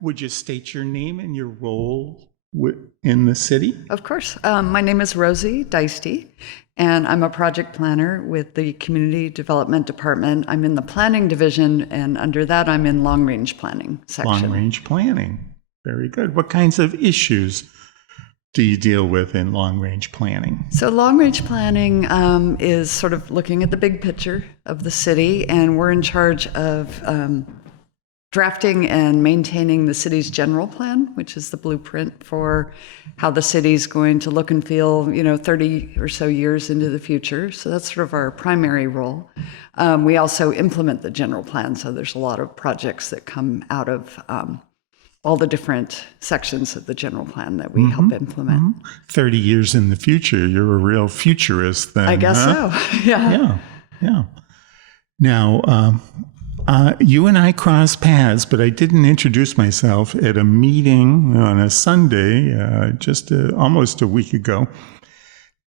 Would you state your name and your role in the city? Of course. My name is Rosie Dyste, and I'm a project planner with the Community Development Department. I'm in the planning division, and under that, I'm in long-range planning section. Long-range planning. Very good. What kinds of issues do you deal with in long-range planning? So long-range planning is sort of looking at the big picture of the city, and we're in charge of drafting and maintaining the city's general plan, which is the blueprint for how the city's going to look and feel, 30 or so years into the future. So that's sort of our primary role. We also implement the general plan, so there's a lot of projects that come out of all the different sections of the general plan that we help implement. 30 years in the future, you're a real futurist then. I guess so, yeah. Yeah. Now, you and I crossed paths, but I didn't introduce myself at a meeting on a Sunday just almost a week ago.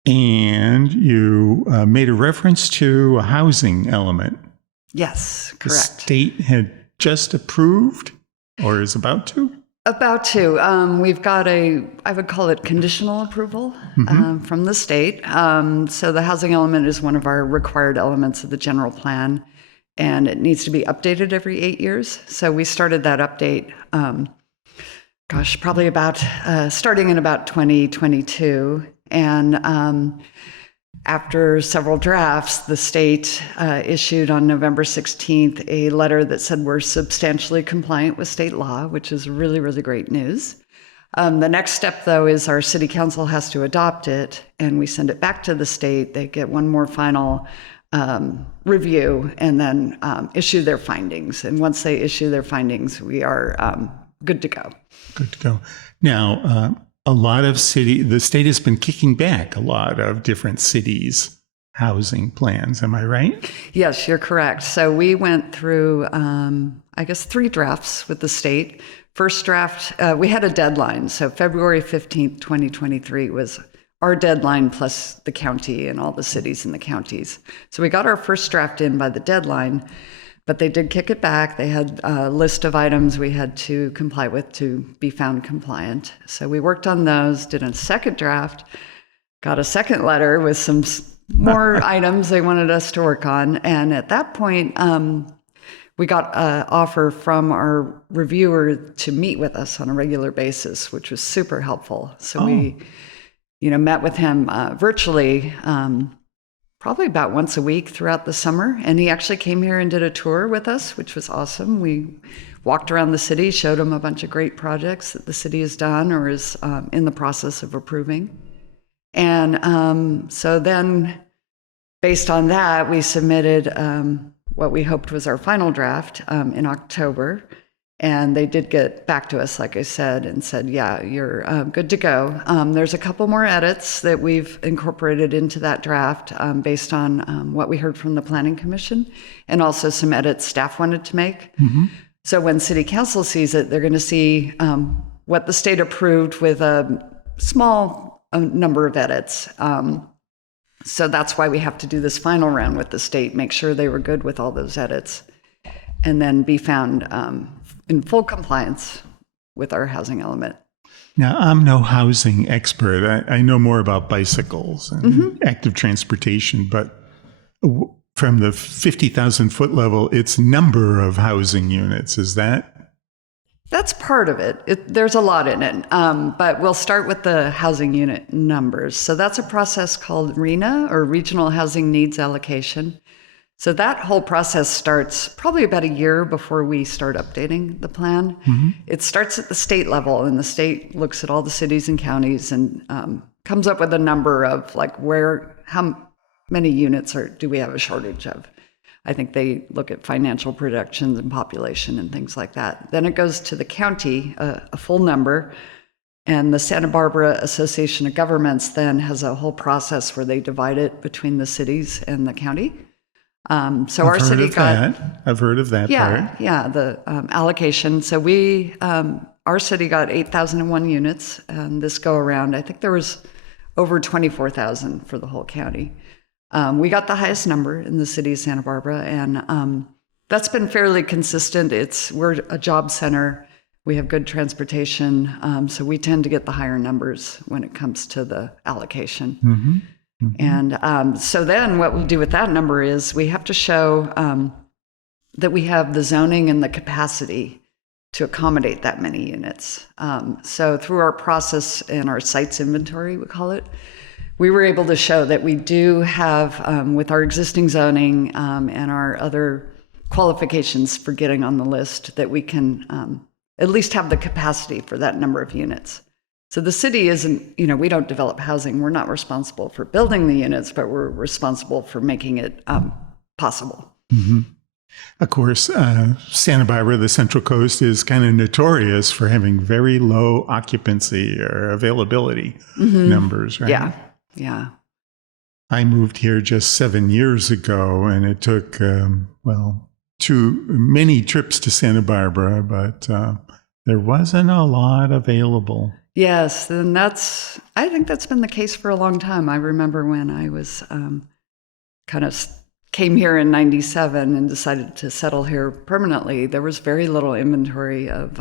And you made a reference to a housing element. Yes, correct. The state had just approved or is about to? About to. We've got I would call it conditional approval from the state. So the housing element is one of our required elements of the general plan. And it needs to be updated every 8 years. So we started that update, probably about starting in about 2022. And after several drafts, the state issued on November 16th a letter that said we're substantially compliant with state law, which is really, really great news. The next step, though, is our city council has to adopt it, and we send it back to the state. They get one more final review and then issue their findings. And once they issue their findings, we are good to go. Good to go. Now, a lot of the state has been kicking back a lot of different cities' housing plans. Am I right? Yes, you're correct. So we went through, 3 drafts with the state. First draft, we had a deadline. So February 15th, 2023 was our deadline plus the county and all the cities in the counties. So we got our first draft in by the deadline, but they did kick it back. They had a list of items we had to comply with to be found compliant. So we worked on those, did a second draft, got a second letter with some more items they wanted us to work on. And at that point, we got an offer from our reviewer to meet with us on a regular basis, which was super helpful. So we met with him virtually, probably about once a week throughout the summer. And he actually came here and did a tour with us, which was awesome. We walked around the city, showed him a bunch of great projects that the city has done or is in the process of approving. And so then, based on that, we submitted what we hoped was our final draft in October. And they did get back to us, like I said, and said, yeah, you're good to go. There's a couple more edits that we've incorporated into that draft based on what we heard from the Planning Commission, and also some edits staff wanted to make. So when City Council sees it, they're going to see what the state approved with a small number of edits. So that's why we have to do this final round with the state, make sure they were good with all those edits, and then be found in full compliance with our housing element. Now, I'm no housing expert. I know more about bicycles and active transportation, but from the 50,000 foot level, it's number of housing units. Is that? That's part of it. There's a lot in it, but we'll start with the housing unit numbers. So that's a process called RHNA, or Regional Housing Needs Allocation. So that whole process starts probably about a year before we start updating the plan. It starts at the state level, and the state looks at all the cities and counties and comes up with a number of how many units do we have a shortage of. I think they look at financial projections and population and things like that. Then it goes to the county, a full number, and the Santa Barbara Association of Governments then has a whole process where they divide it between the cities and the county. So our city got. I've heard of that. Yeah, yeah, the allocation. So our city got 8,001 units, and this go around, I think there was over 24,000 for the whole county. We got the highest number in the city of Santa Barbara, and that's been fairly consistent. We're a job center. We have good transportation, so we tend to get the higher numbers when it comes to the allocation. And so then what we do with that number is we have to show that we have the zoning and the capacity to accommodate that many units. So through our process and our sites inventory, we call it, we were able to show that we do have, with our existing zoning and our other qualifications for getting on the list, that we can at least have the capacity for that number of units. So the city isn't, we don't develop housing. We're not responsible for building the units, but we're responsible for making it possible. Of course, Santa Barbara, the Central Coast, is kind of notorious for having very low occupancy or availability numbers, right? Yeah. I moved here just 7 years ago, and it took, too many trips to Santa Barbara, but there wasn't a lot available. Yes, and I think that's been the case for a long time. I remember when I was came here in 97 and decided to settle here permanently, there was very little inventory of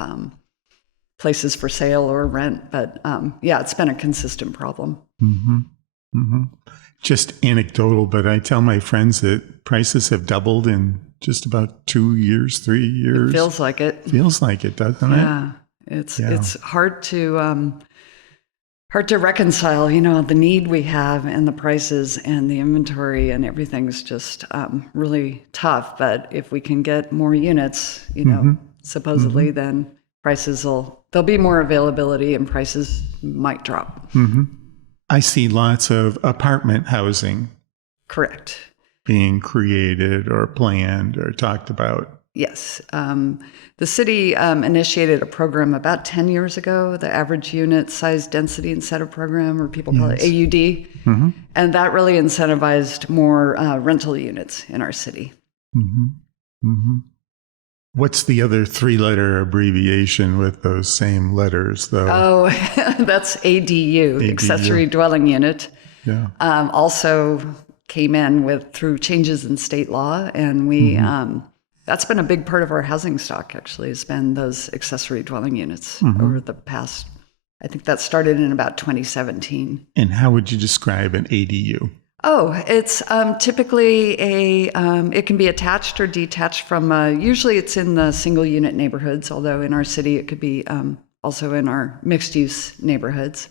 places for sale or rent. But it's been a consistent problem. Just anecdotal, but I tell my friends that prices have doubled in just about 2 years, 3 years. It feels like it. Feels like it, doesn't it? Yeah, it's hard to reconcile, the need we have and the prices and the inventory, and everything's just really tough. But if we can get more units, supposedly, then there'll be more availability and prices might drop. I see lots of apartment housing. Correct. Being created or planned or talked about. Yes. The city initiated a program about 10 years ago, the Average Unit Size Density Incentive Program, or people call it AUD. And that really incentivized more rental units in our city. What's the other three-letter abbreviation with those same letters, though? Oh, that's ADU, Accessory Dwelling Unit. Yeah. Also came in through changes in state law, and we that's been a big part of our housing stock, actually, has been those accessory dwelling units over the past, I think that started in about 2017. And how would you describe an ADU? Oh, it's typically it can be attached or detached from, usually it's in the single unit neighborhoods, although in our city it could be also in our mixed use neighborhoods.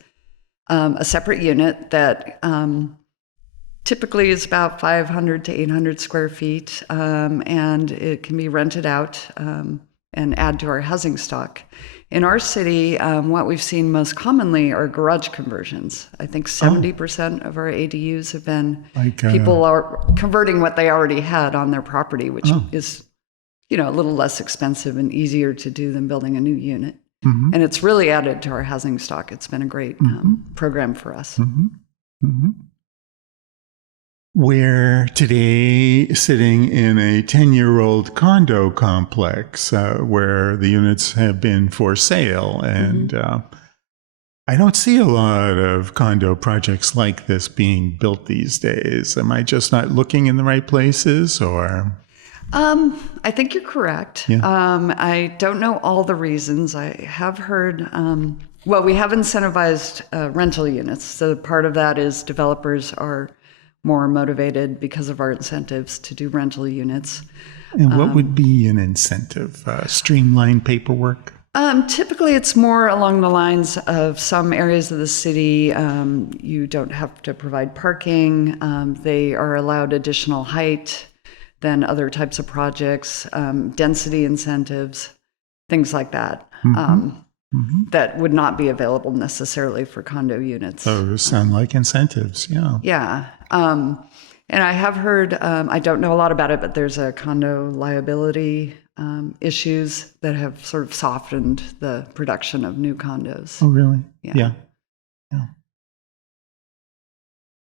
A separate unit that typically is about 500 to 800 square feet, and it can be rented out and add to our housing stock. In our city, what we've seen most commonly are garage conversions. I think 70% of our ADUs have been people are converting what they already had on their property, which is, a little less expensive and easier to do than building a new unit. And it's really added to our housing stock. It's been a great program for us. We're today sitting in a 10-year-old condo complex where the units have been for sale. And I don't see a lot of condo projects like this being built these days. Am I just not looking in the right places, or? I think you're correct. Yeah. I don't know all the reasons. I have heard, we have incentivized rental units. So part of that is developers are more motivated because of our incentives to do rental units. And what would be an incentive? Streamline paperwork? Typically, it's more along the lines of some areas of the city, you don't have to provide parking. They are allowed additional height than other types of projects, density incentives, things like that. That would not be available necessarily for condo units. Those sound like incentives, yeah. Yeah. And I have heard, I don't know a lot about it, but there's a condo liability issues that have sort of softened the production of new condos. Oh, really? Yeah.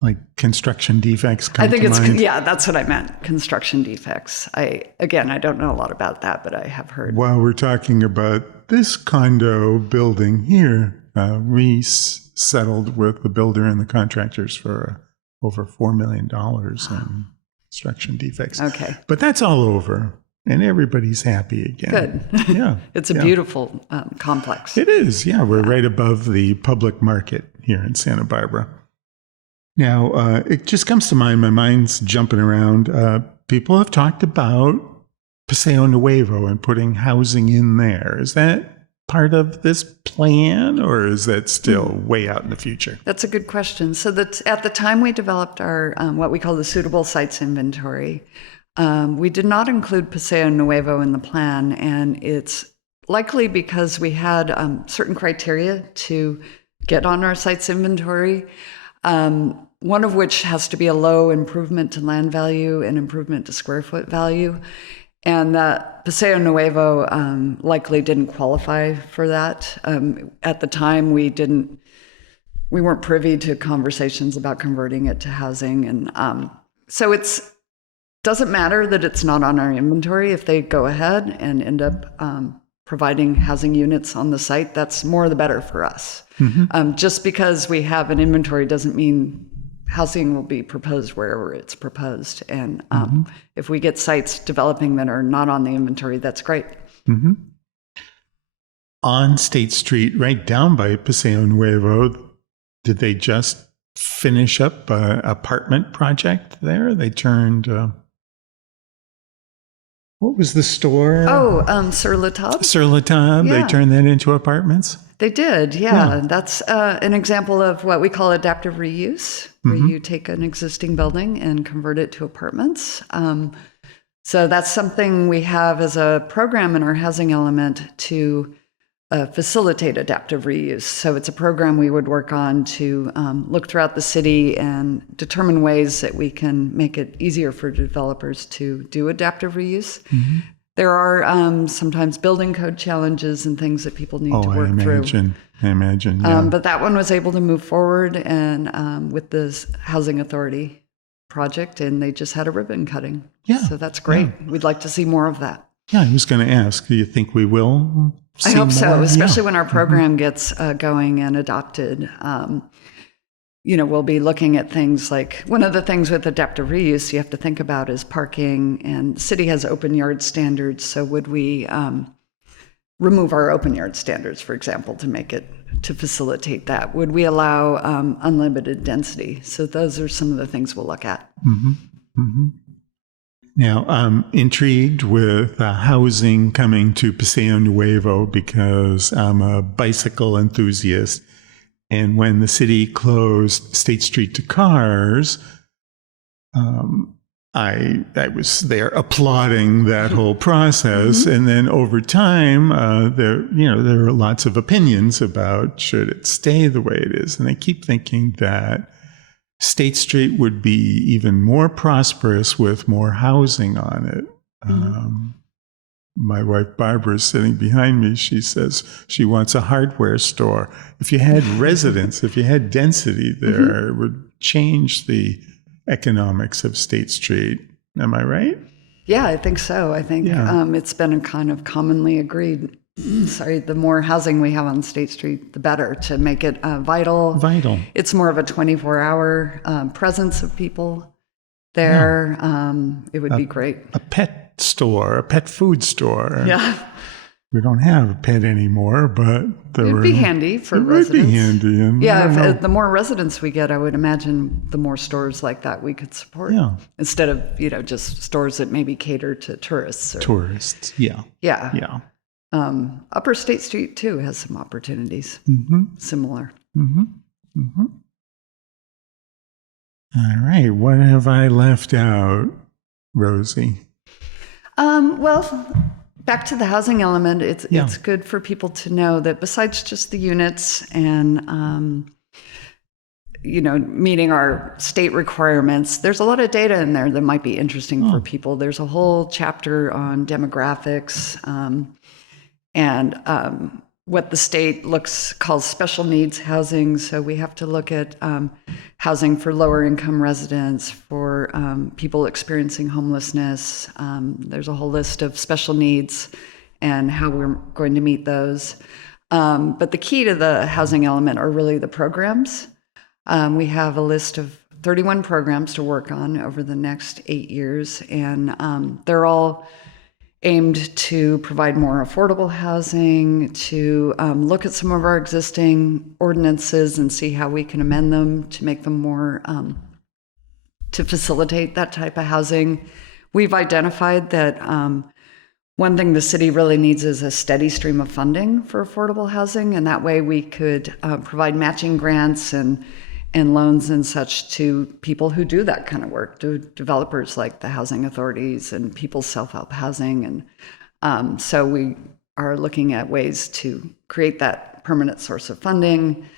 Like construction defects come I think to it's, mind? that's what I meant, construction defects. I don't know a lot about that, but I have heard. While we're talking about this condo building here, Reese settled with the builder and the contractors for over $4 million in construction defects. Okay. But that's all over. and everybody's happy again. Good. Yeah. It's a beautiful complex. It is. Yeah. We're right above the public market here in Santa Barbara. Now, it just comes to mind, my mind's jumping around. People have talked about Paseo Nuevo and putting housing in there. Is that part of this plan, or is that still way out in the future? That's a good question. So at the time we developed our what we call the suitable sites inventory, we did not include Paseo Nuevo in the plan, and it's likely because we had certain criteria to get on our sites inventory, one of which has to be a low improvement to land value and improvement to square foot value. And that Paseo Nuevo likely didn't qualify for that. At the time, we weren't privy to conversations about converting it to housing. And so it's doesn't matter that it's not on our inventory. If they go ahead and end up providing housing units on the site, that's more the better for us. Just because we have an inventory doesn't mean housing will be proposed wherever it's proposed. And if we get sites developing that are not on the inventory, that's great. On State Street, right down by Paseo Nuevo, did they just finish up an apartment project there? They turned, what was the store? Sur La Table? Sur La Table. Yeah. They turned that into apartments? They did, yeah. That's an example of what we call adaptive reuse, where you take an existing building and convert it to apartments. So that's something we have as a program in our housing element to facilitate adaptive reuse. So it's a program we would work on to look throughout the city and determine ways that we can make it easier for developers to do adaptive reuse. There are sometimes building code challenges and things that people need to work through. I imagine. Yeah. But that one was able to move forward and with the Housing Authority project, and they just had a ribbon cutting. Yeah. So that's great. We'd like to see more of that. Yeah, I was going to ask, do you think we will see I hope so, more? especially when our program gets going and adopted. We'll be looking at things like, one of the things with adaptive reuse you have to think about is parking, and the city has open yard standards. So would we remove our open yard standards, for example, to facilitate that? Would we allow unlimited density? So those are some of the things we'll look at. Now, I'm intrigued with housing coming to Paseo Nuevo because I'm a bicycle enthusiast. And when the city closed State Street to cars, I was there applauding that whole process. And then over time, there are lots of opinions about should it stay the way it is. And I keep thinking that State Street would be even more prosperous with more housing on it. My wife Barbara is sitting behind me. She says she wants a hardware store. If you had residents, if you had density there, it would change the economics of State Street. Am I right? Yeah, I think so. I think it's been a kind of commonly agreed. The more housing we have on State Street, the better, to make it vital. It's more of a 24-hour presence of people there. It would be great. A pet store, a pet food store. Yeah. We don't have a pet anymore, but it'd be handy for residents. It would be handy. And if the more residents we get, I would imagine the more stores like that we could support. Yeah. Instead of, just stores that maybe cater to tourists. Yeah. Upper State Street, too, has some opportunities similar. All right. What have I left out, Rosie? Well, back to the housing element, it's good for people to know that besides just the units and, meeting our state requirements, there's a lot of data in there that might be interesting for people. There's a whole chapter on demographics and what the state calls special needs housing. So we have to look at housing for lower income residents, for people experiencing homelessness. There's a whole list of special needs and how we're going to meet those. But the key to the housing element are really the programs. We have a list of 31 programs to work on over the next 8 years, and they're all aimed to provide more affordable housing, to look at some of our existing ordinances and see how we can amend them to make them more, to facilitate that type of housing. We've identified that one thing the city really needs is a steady stream of funding for affordable housing, and that way we could provide matching grants and loans and such to people who do that kind of work, to developers like the housing authorities and people's self-help housing. And so we are looking at ways to create that permanent source of funding,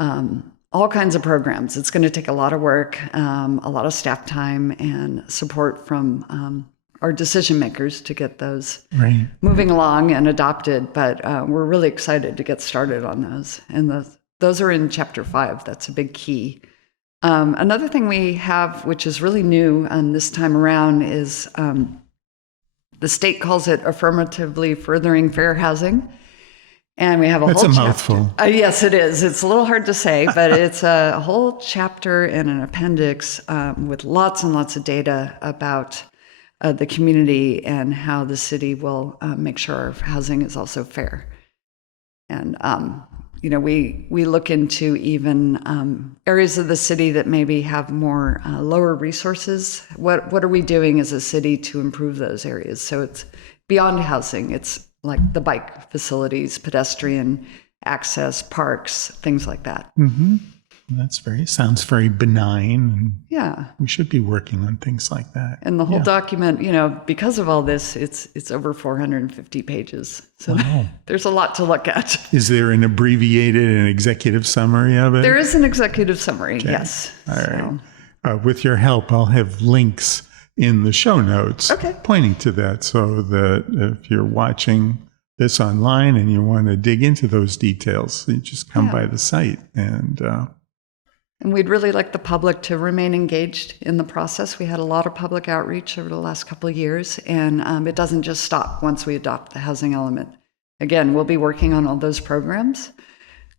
all kinds of programs. It's going to take a lot of work, a lot of staff time and support from our decision makers to get those moving along and adopted. But we're really excited to get started on those. And those are in Chapter 5. That's a big key. Another thing we have, which is really new this time around, is the state calls it affirmatively furthering fair housing. And we have a That's whole a chapter. mouthful. Yes, it is. It's a little hard to say, but it's a whole chapter and an appendix with lots and lots of data about the community and how the city will make sure our housing is also fair. And we look into even areas of the city that maybe have more lower resources. What are we doing as a city to improve those areas? So it's beyond housing. It's like the bike facilities, pedestrian access, parks, things like that. Mm-hmm. Sounds very benign. And yeah. We should be working on things like that. And the whole document, because of all this, it's over 450 pages. So there's a lot to look at. Is there an abbreviated and executive summary of it? There is an executive summary, yes. All right. With your help, I'll have links in the show notes pointing to that, so that if you're watching this online and you want to dig into those details, you just come by the site. And we'd really like the public to remain engaged in the process. We had a lot of public outreach over the last couple of years, and it doesn't just stop once we adopt the housing element. Again, we'll be working on all those programs,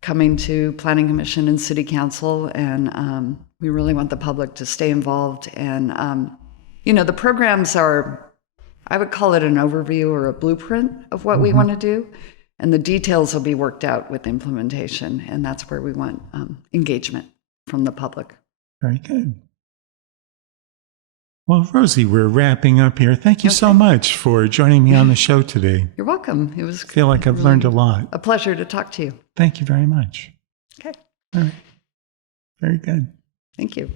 coming to Planning Commission and City Council, and we really want the public to stay involved. And, the programs are, I would call it an overview or a blueprint of what we want to do, and the details will be worked out with implementation, and that's where we want engagement from the public. Very good. Well, Rosie, we're wrapping up here. Thank you so much for joining me on the show today. You're welcome. I feel like I've learned a lot. A pleasure to talk to you. Thank you very much. Okay. All right. Very good. Thank you.